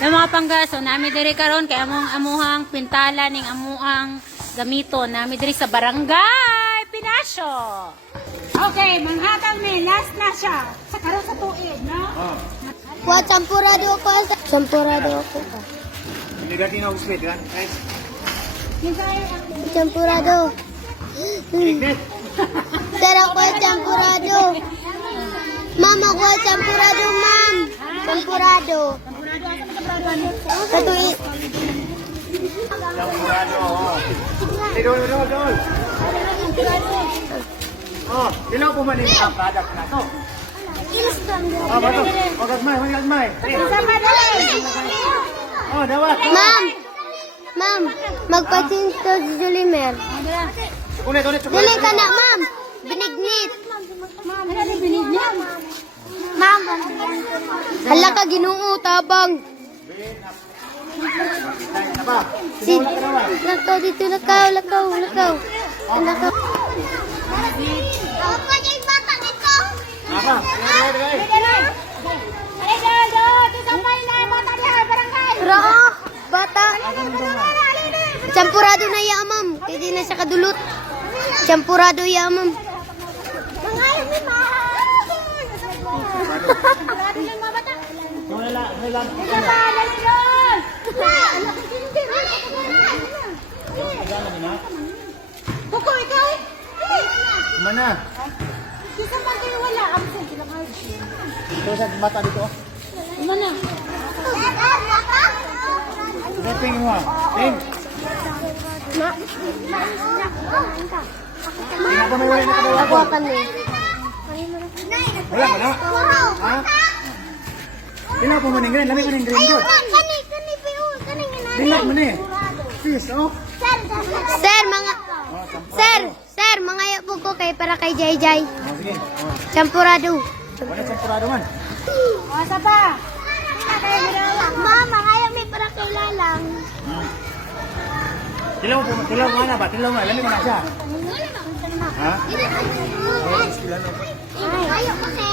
Yung mga panggaso, nami diri karon kay among amuhang pintala ning amuhang gamito nami diri sa barangay Pinasyo. Okay, manghatag ni last na siya. Sa karon sa tuig, no? Oh. Kuha, champurado ako. Champurado ako. Negati na uswit kan. Guys. Champurado. Sir, ako champurado. Ma'am, ako champurado, ma'am. Champurado. Sa Sampurado. Oh. Idol, idol, idol. Oh, dilaw po man yung mga product na to. Oh, bato. Oh, gagmay, may gagmay. Oh, dawa. Ma'am. Ma'am, magpatin to si Julimer. Ulit, ulit. Dili ka na, ma'am. Binignit. Ma'am. Hala ka ginoo, tabang. Na ba? Si, lakaw dito, lakaw, lakaw, lakaw. Lakaw. Ako niya yung bata nito. Dre. Raa, bata. Champurado na ya, ma'am. Kaya di na siya kadulot. Champurado ya, ma'am. Wala, wala. Kuko, Mana? Sisa pa kayo wala. Absent sila kayo. Ito sa mata dito. Mana? Dating mo. Ting. Hindi pa may wala na kadawa ko. Ako ka ni. Wala, wala. Ha? Dilaw po man yung green. Lami ka ng green yun. Kani, kani, kani, Dilaw mo na eh. Sis, oh. Sir, mga... Oh, sampurado. Sir, sir, mga kay para kay Jai Jai. Oh, sige. Oh. Champurado. Wala sampurado man. Asa pa? Mama, kaya may para kay Lalang. Hmm. Dilaw po, dilaw mo na ba? Dilaw mo. Lami mo na siya. Ha? Ayaw ko.